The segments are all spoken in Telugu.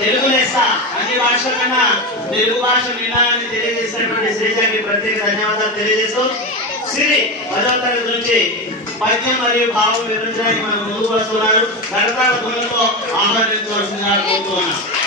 తెలుగు లెస్స అన్ని భాషల కన్నా తెలుగు భాష వినాలని తెలియజేసినటువంటి శ్రీజాకి ప్రత్యేక ధన్యవాదాలు తెలియజేస్తూ శ్రీ పదో తరగతి నుంచి పద్యం మరియు భావం వివరించడానికి మనం ముందుకు వస్తున్నారు. రకరకాల గుణంతో ఆహ్వానించవలసిందిగా కోరుతున్నాను.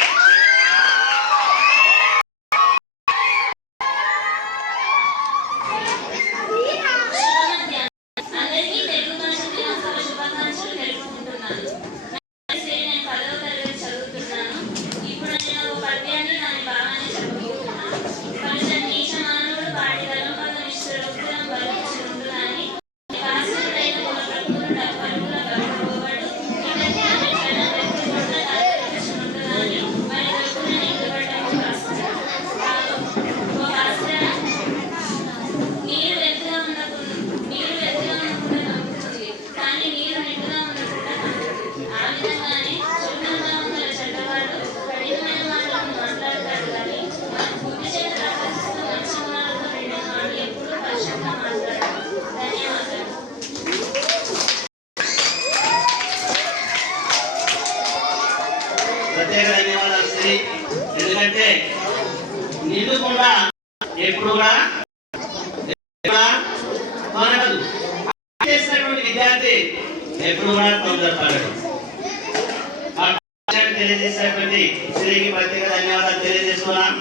కమిటీకి ప్రత్యేక ధన్యవాదాలు తెలియజేస్తున్నాం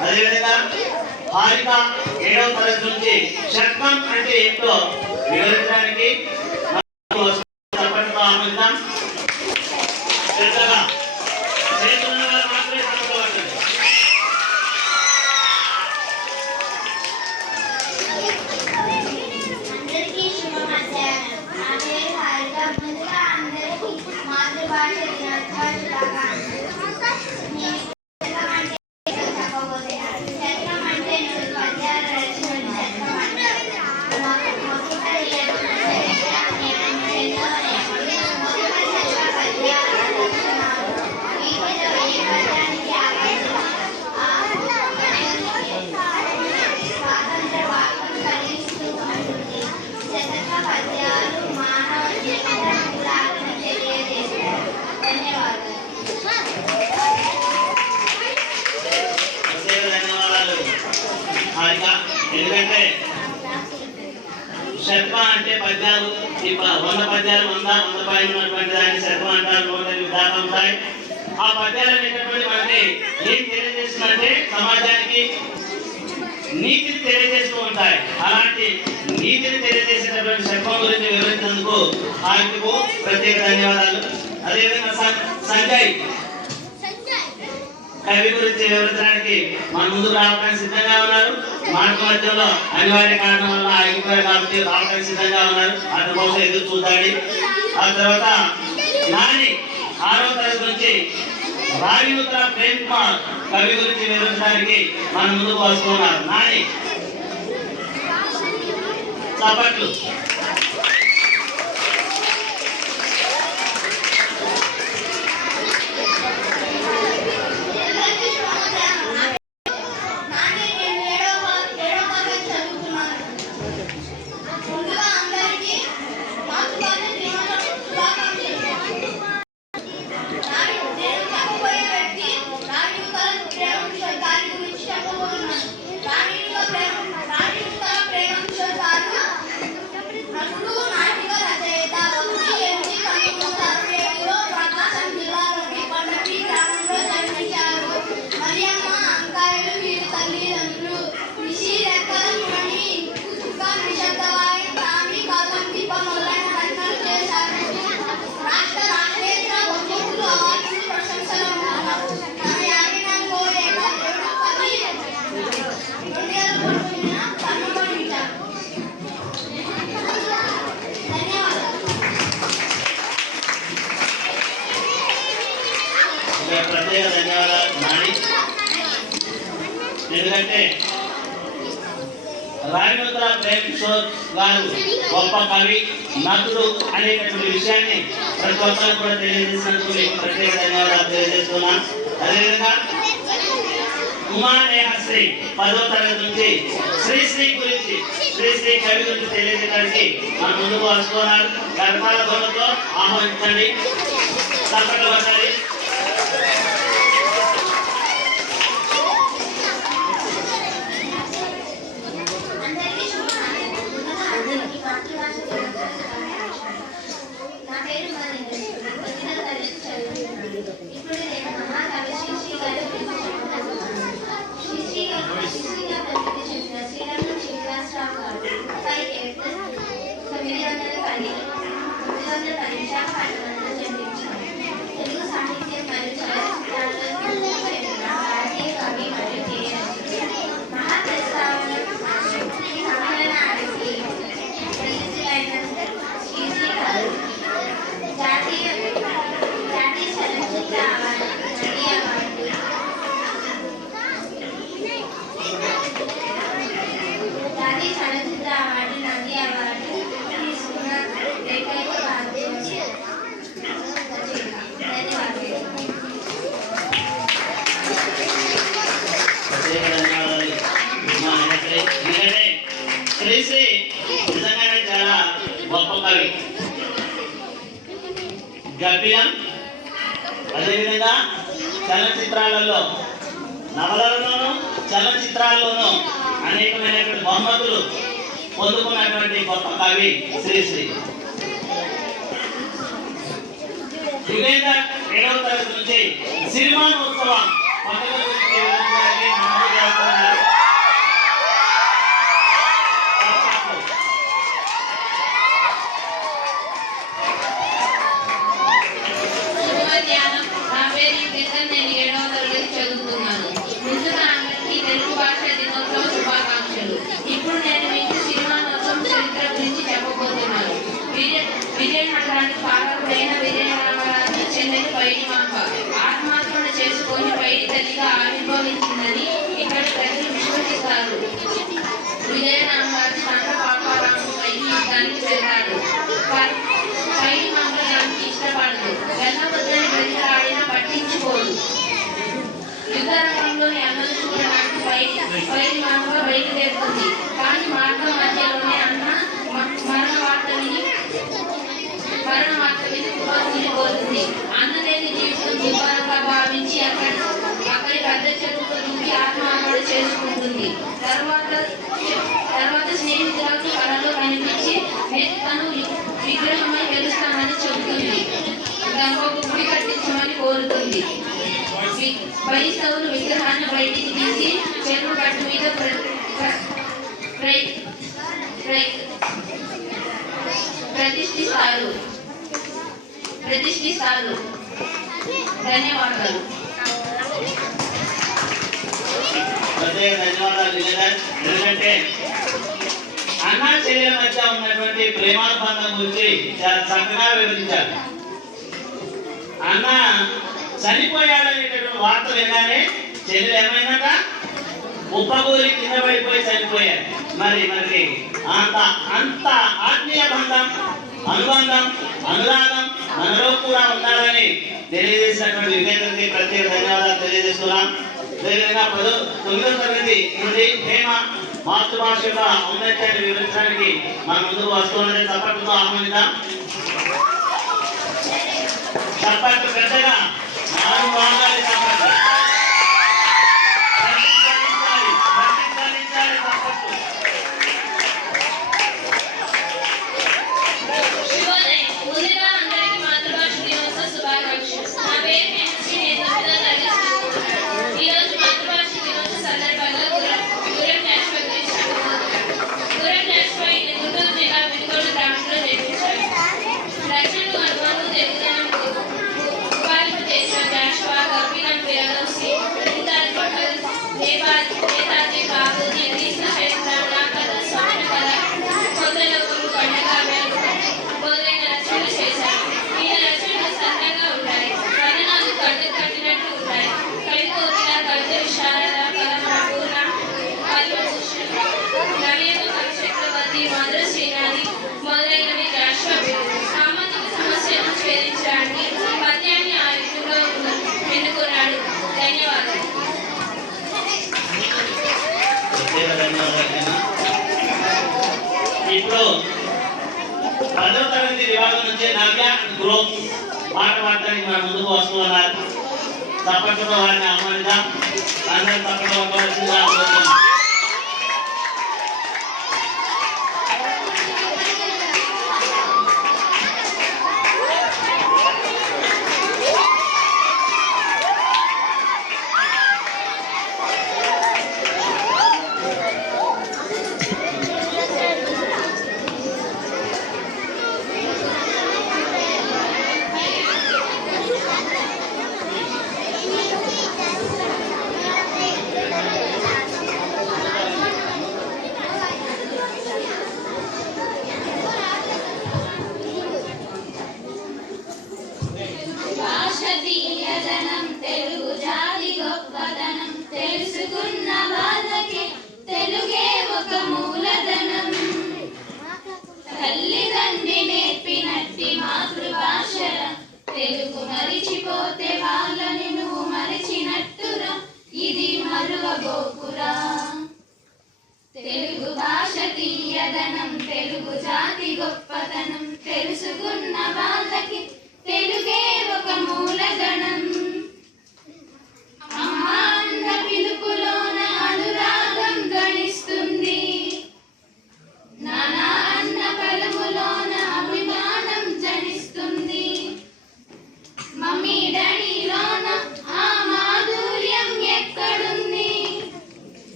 అదేవిధంగా హారిక ఏడవ తరగతి నుంచి షట్మన్ అంటే ఏంటో వివరించడానికి వ్యవసాయానికి మన ముందు రావడానికి సిద్ధంగా ఉన్నారు. మార్గ మధ్యలో అనివార్య కారణం వల్ల ఆగిపోయే కాబట్టి రావడానికి సిద్ధంగా ఉన్నారు. అటు బహుశా ఎదురు చూద్దాడి. ఆ తర్వాత నాని ఆరో తరగతి నుంచి రావినూతన ప్రేమ్ కుమార్ కవి గురించి వివరించడానికి మన ముందుకు వస్తున్నారు నాని చప్పట్లు. ఎందుకంటే రాఘవేంద్ర ప్రేమ్ కిషోర్ గారు గొప్ప కవి నటుడు అనేటటువంటి విషయాన్ని ప్రతి ఒక్కరికి కూడా తెలియజేసినందుకు ప్రత్యేక ధన్యవాదాలు తెలియజేస్తున్నాను. అదేవిధంగా కుమార్ పదో తరగతి నుంచి శ్రీశ్రీ గురించి శ్రీశ్రీ కవి గురించి తెలియజేయడానికి మన ముందుకు వస్తున్నారు. గర్భాల గొడవతో ఆహ్వానించండి. తప్పక പാട്ട് പാടുന്നത് శ్రీశ్రీ నిజంగానే చాలా గొప్ప కవి. గవ్యం అదేవిధంగా చలనచిత్రాలలో నవలలలోనూ చలనచిత్రాల్లోనూ అనేకమైనటువంటి బహుమతులు పొందుకున్నటువంటి గొప్ప కవి శ్రీశ్రీ యుగేంద్ర ఏడవ తరగతి నుంచి సినిమా ఉత్సవం పంతొమ్మిది పైడి పైడి మాంబ బయలుదేరుతుంది కానీ మార్గం మధ్యలోనే అన్న మ- మరణ వార్త విని మరణ వార్త విని కుమారుని కోరుతుంది జీవితం దుర్భరంగా భావించి అక్కడి అక్కడి పెద్ద చెరువులో దూకి ఆత్మహత్య చేసుకుంటుంది. తర్వాత తర్వాత స్నేహితులకు కళలో కనిపించి తను విగ్రహమై వి- వైష్ణవులు విగ్రహాన్ని బయటికి తీసి చెరువు కట్టు మీద ప్రతిష్ఠిస్తారు. ప్రతిష్ఠిస్తారు. ధన్యవాదాలు. ప్రత్యేక ధన్యవాదాలు ఎందుకంటే అన్నా చెల్లెల మధ్య ఉన్నటువంటి ప్రేమానుబంధం గురించి చాలా చక్కగా వివరించారు. అన్న చనిపోయాడనేటటువంటి వార్త వినగానే చెల్లెలు ఏమైందట? ఉప్పగూరి కింద పడిపోయి చనిపోయారు మరి మనకి అంత అంత ఆత్మీయ బంధం అనుబంధం అనురాగం మనలో కూడా ఉండాలని తెలియజేసినటువంటి వివేకానికి ప్రత్యేక ధన్యవాదాలు తెలియజేస్తున్నాం. అదేవిధంగా పదో తొమ్మిదో తరగతి నుండి ప్రేమ మాతృభాష యొక్క ఔన్నత్యాన్ని వివరించడానికి మన ముందుకు వస్తున్నది తప్పకుండా ఆహ్వానిద్దాం. చప్పట్లు పెద్దగా నాలుగు ఇప్పుడు పదో తరగతి విభాగం నుంచి నవ్య గ్రూప్ పాట పాడటానికి మన ముందుకు వస్తున్నారు. తప్పకుండా వారిని ఆహ్వానిద్దాం అందరూ తప్పకుండా ఉండవలసిందిగా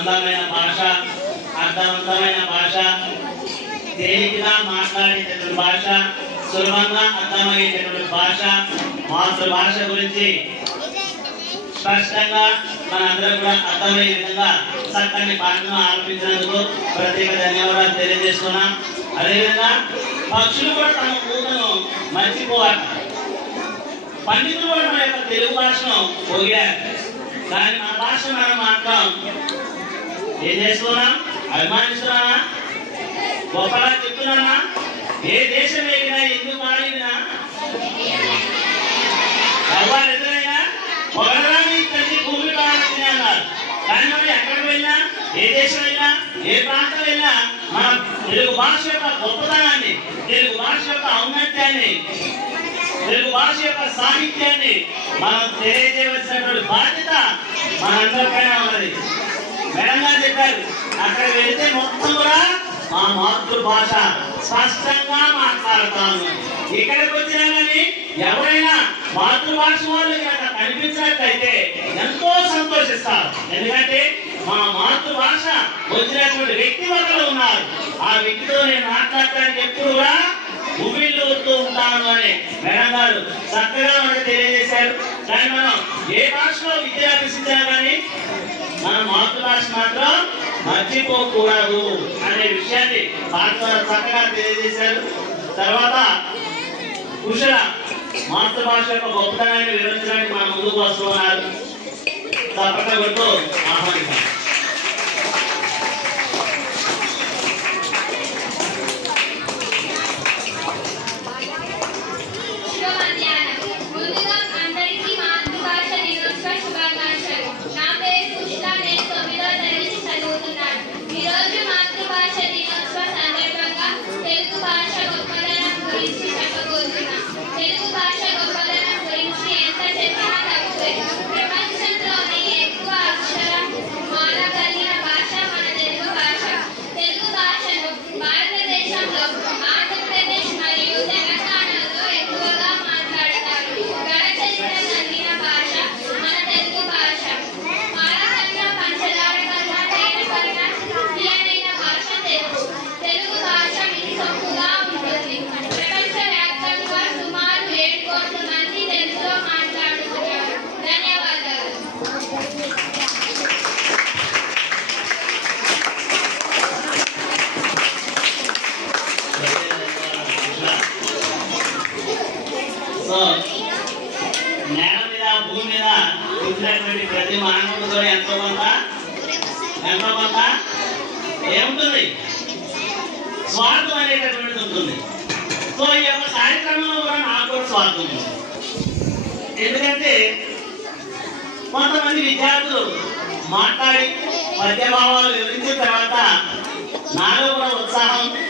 అందమైన భాష అర్థవంతమైన భాష. తేలికగా మాట్లాడేటటువంటి భాష? సులభంగా అర్థమయ్యేటటువంటి భాష మాతృభాష గురించి స్పష్టంగా మనందరం కూడా అర్థమయ్యే విధంగా చక్కని పాటను ఆలపించినందుకు ప్రత్యేక ధన్యవాదాలు తెలియజేస్తున్నాం. అదేవిధంగా పక్షులు కూడా తమ కూతను మర్చిపోవాలి. పండితులు కూడా మన యొక్క తెలుగు భాషను పొగిడారు. కానీ మన భాష మనం మాత్రం ఏం చేసుకున్నా అభిమానిస్తున్నామా గొప్పలా చెప్తున్నామా ఏ దేశం వెళ్ళినా ఎందుకు ఆడినా ఎవరు ఎదురైనా పొగడరాని తల్లి భూమి కావాలని అన్నారు. కానీ మనం ఎక్కడికి వెళ్ళినా? ఏ దేశం వెళ్ళినా? ఏ ప్రాంతం వెళ్ళినా? మన తెలుగు భాష యొక్క గొప్పతనాన్ని తెలుగు భాష యొక్క ఔన్నత్యాన్ని తెలుగు భాష యొక్క సాహిత్యాన్ని మనం తెలియజేయవలసినటువంటి బాధ్యత మనందరిపైన ఉన్నది. మేడం చెప్పారు అక్కడ వెళ్తే మొత్తం కూడా మా మాతృభాష స్పష్టంగా మాట్లాడతాను ఇక్కడికి వచ్చినా కానీ ఎవరైనా మాతృభాష వాళ్ళు కనిపించినట్లయితే ఎంతో సంతోషిస్తారు. ఎందుకంటే మా మాతృభాష వచ్చినటువంటి వ్యక్తి ఒకరు ఉన్నారు. ఆ వ్యక్తితో నేను మాట్లాడటానికి ఎప్పుడు కూడా భూమిలో వస్తూ ఉంటాను అని మేడం గారు చక్కగా మనకు తెలియజేశారు. కానీ మనం ఏ భాషలో విద్య అభ్యసించినా కానీ మన మాతృభాష మాత్రం మర్చిపోకూడదు అనే విషయాన్ని పాట చక్కగా తెలియజేశారు. తర్వాత కుశల మాతృభాష యొక్క గొప్పతనాన్ని వివరించడానికి మన ముందుకు వస్తున్నారు తప్పక కొట్టు ఆహ్వానిస్తాం. ప్రతి మానవుడితో ఎంతో కొంత? ఎంతో కొంత? ఏముంటుంది? స్వార్థం అనేటటువంటిది ఉంటుంది. సో ఈ యొక్క కార్యక్రమంలో కూడా నాకు కూడా స్వార్థం ఉంది. ఎందుకంటే కొంతమంది విద్యార్థులు మాట్లాడి పద్యభావాలు వివరించిన తర్వాత నాలో కూడా ఉత్సాహం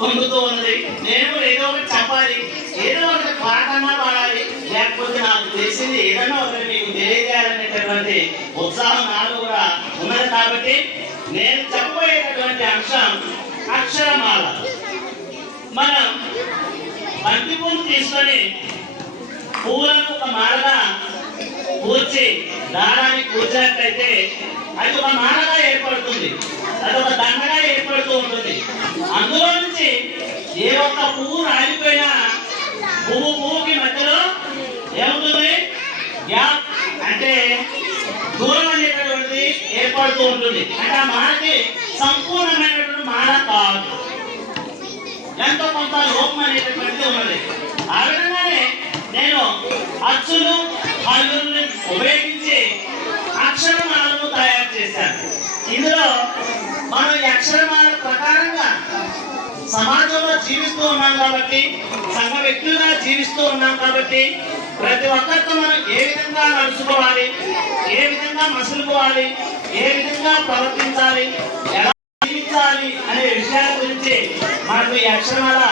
పొందుతూ ఉన్నది. నేను ఏదో ఒకటి చెప్పాలి. ఏదో ఒకటి పాఠంగా పాడాలి. లేకపోతే నాకు తెలిసింది ఏదైనా ఒకటి మీకు తెలియజేయాలనేటటువంటి ఉత్సాహం నాలో కూడా ఉన్నది కాబట్టి నేను చెప్పబోయేటటువంటి అంశం అక్షరమాల. మనం బంతి పూలు తీసుకొని పూలను ఒక మాలగా కూర్చి దారాన్ని కూర్చినట్లయితే అది ఒక మాలగా ఏర్పడుతుంది. అది ఒక దండగా ఏర్పడుతూ ఉంటుంది. అందులో నుంచి ఏ ఒక్క పువ్వు రాలిపోయినా పువ్వు పువ్వుకి మధ్యలో ఏముంటుంది? గ్యాప్. అంటే దూరం అనేటటువంటిది ఏర్పడుతూ ఉంటుంది. అంటే ఆ మాలకి సంపూర్ణమైనటువంటి మాల కాదు. ఎంతో కొంత లోపం అనేటటువంటిది ఉన్నది. ఆ విధంగానే నేను అచ్చులు హల్లుల్ని ఉపయోగించి అక్షరమాలను తయారు చేశాను. ఇందులో మనం ఈ అక్షరమాల ప్రకారంగా సమాజంలో జీవిస్తూ ఉన్నాం కాబట్టి సంఘ వ్యక్తులుగా జీవిస్తూ ఉన్నాం కాబట్టి ప్రతి ఒక్కరితో మనం ఏ విధంగా నడుచుకోవాలి ఏ విధంగా మసులుకోవాలి ఏ విధంగా ప్రవర్తించాలి ఎలా జీవించాలి అనే విషయాల గురించి మనకు ఈ అక్షరమాల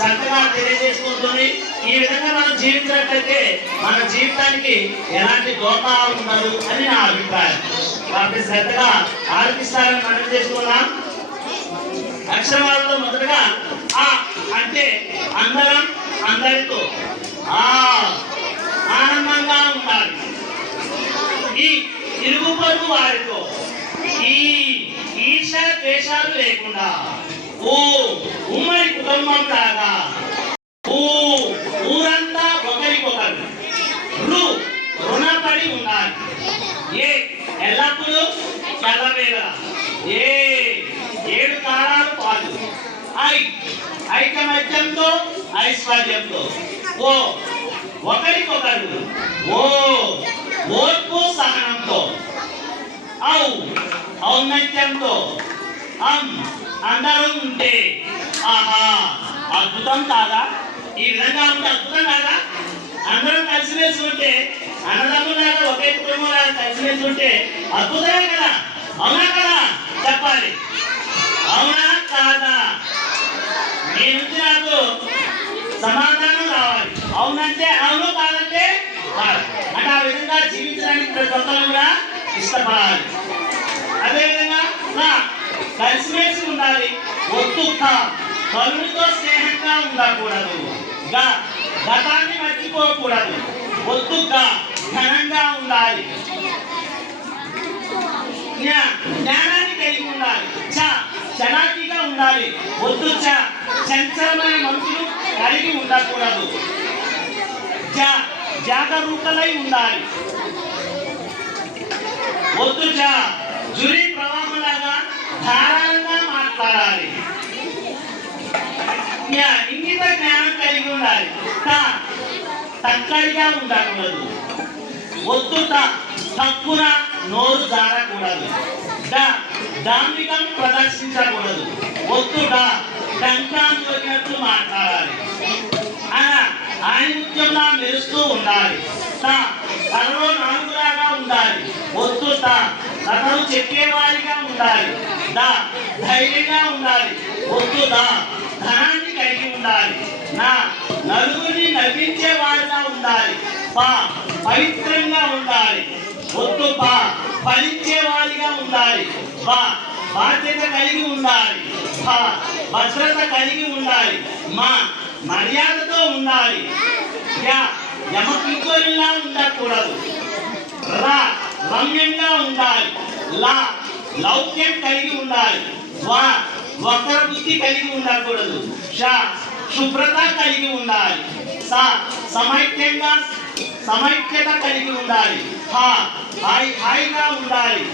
చక్కగా తెలియజేసుకుంటుంది. ఈ విధంగా మనం జీవించినట్లయితే మన జీవితానికి ఎలాంటి గోపాలు ఉండదు అని నా అభిప్రాయం. కాబట్టి శ్రద్ధగా ఆలోచిస్తారని మనం చేసుకున్నాం అక్షరమాలలో మొదటగా ఆ అంటే అందరం అందరితో ఆ ఆనందంగా ఉండాలి. ఈ ఇరుగు పొరుగు వారితో ఈ ఈర్ష ద్వేషాలు లేకుండా ఓ ఉమ్మడి కుటుంబం కాగా ఓ ఊరంతా ఒకరికొకరు రు రుణపడి ఉండాలి. ఏ ఎల్లప్పుడూ చదవేద ఏ ఏడు కాలాలు పాలు. ఐ ఐకమత్యంతో ఐశ్వర్యంతో. ఓ ఒకరికొకరు. ఓ ఓర్పు సహనంతో. ఔ ఔన్నత్యంతో. అం అందరూ ఉంటే. ఆహా అద్భుతం కాదా? ఈ విధంగా ఉంటే అద్భుతం కాదా? అందరం కలిసిమెలిసి ఉంటే అన్నదమ్ములాగా ఒకే కుటుంబంలాగా కలిసిమెలిసి ఉంటే అద్భుతమే కదా? అవునా కదా? చెప్పాలి. అవునా కాదా? మీ నుంచి నాకు సమాధానం అవునంటే అవును కాదంటే కాదు. అంటే ఆ విధంగా జీవించడానికి ప్రతి ఒక్కరు కూడా ఇష్టపడాలి. అదేవిధంగా కలిసిమెలిసి ఉండాలి. ఒత్తు కా స్నేహంగా ఉండకూడదు. గా గతాన్ని మర్చిపోకూడదు. ఒత్తుగా ఘనంగా ఉండాలి. జ్ఞానాన్ని కలిగి ఉండాలి. చ చలాకీగా ఉండాలి. ఒత్తు చ చంచలమైన మనుషులు కలిగి ఉండకూడదు. జ జాగరూకలై ఉండాలి. వద్దు చ జురి ప్రవాహంలాగా ధారాళంగా మాట్లాడాలి. ఇంగిత జ్ఞానం కలిగి ఉండాలి. త తక్కడిగా ఉండకూడదు. ఒత్తుట తక్కువ నోరు జారకూడదు. ద ప్రదర్శించకూడదు. ఒత్తుట డంకాం దొరికినట్టు మాట్లాడాలి. అన మెరుస్తూ ఉండాలి. త తనలో నాలుగులాగా ఉండాలి. ఒత్తు కథలు చెప్పేవారిగా ఉండాలి. ద ధైర్యంగా ఉండాలి. ఒత్తుట ధనాన్ని కలిగి ఉండాలి. నా నలుగురిని నవ్వించే వారిగా ఉండాలి. పా పవిత్రంగా ఉండాలి. ఒత్తు పా ఫలించేవారిగా ఉండాలి. పా బాధ్యత కలిగి ఉండాలి. పా భద్రత కలిగి ఉండాలి. మా మర్యాదతో ఉండాలి. యా యమకింకోరిలా ఉండకూడదు. రా రమ్యంగా ఉండాలి. లా లౌక్యం కలిగి ఉండాలి. వా వక్ర బుద్ధి కలిగి ఉండకూడదు. షా శుభ్రత కలిగి ఉండాలి. సా సమైక్యంగా సమైక్యత కలిగి ఉండాలి. హా హాయి హాయిగా ఉండాలి.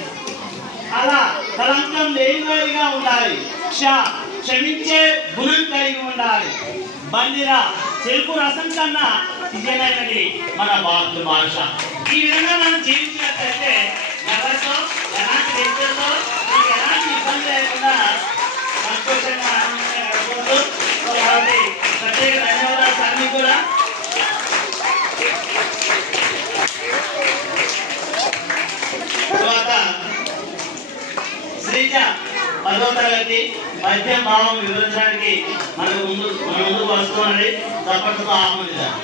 అలా కలంకం లేనివాడిగా ఉండాలి. క్ష క్షమించే గుణం కలిగి ఉండాలి. బందిరా చెరుకు రసం కన్నా ఇదేనది మన బాలు భాష ఈ విధంగా మనం జీవించినట్లయితే ఎవరితో ఎలాంటి వ్యక్తులతో మీకు ఎలాంటి ఇబ్బంది లేకుండా సంతోషంగా ఆనందంగా గడపవచ్చు సో కాబట్టి ప్రత్యేక ధన్యవాదాలు సార్ మీకు కూడా తర్వాత శ్రీజ పదో సత్యం భావం వివరించడానికి మనకు ముందు మన ముందుకు వస్తున్నది తప్పకుండా ఆహ్వానిద్దాం.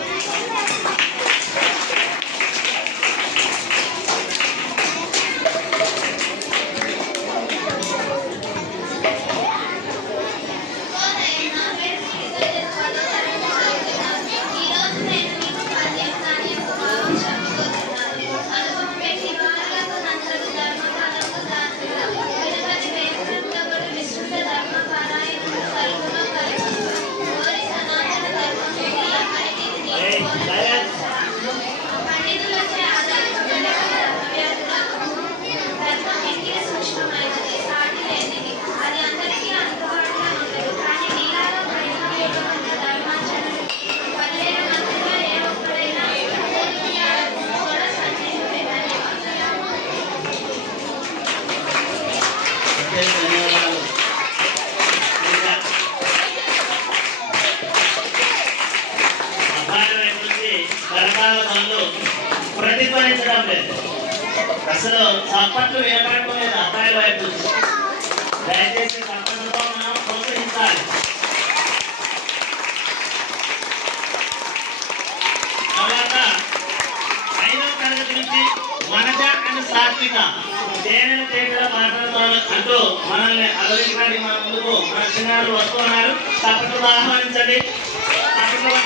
మనజ అండ్ సాత్విక. తేనెల తేటలో మాట్లాడుతాను అంటూ మనల్ని అలరించడానికి మన ముందుకు మన చిన్నారు వస్తున్నారు తప్పకుండా ఆహ్వానించండి. తప్పకుండా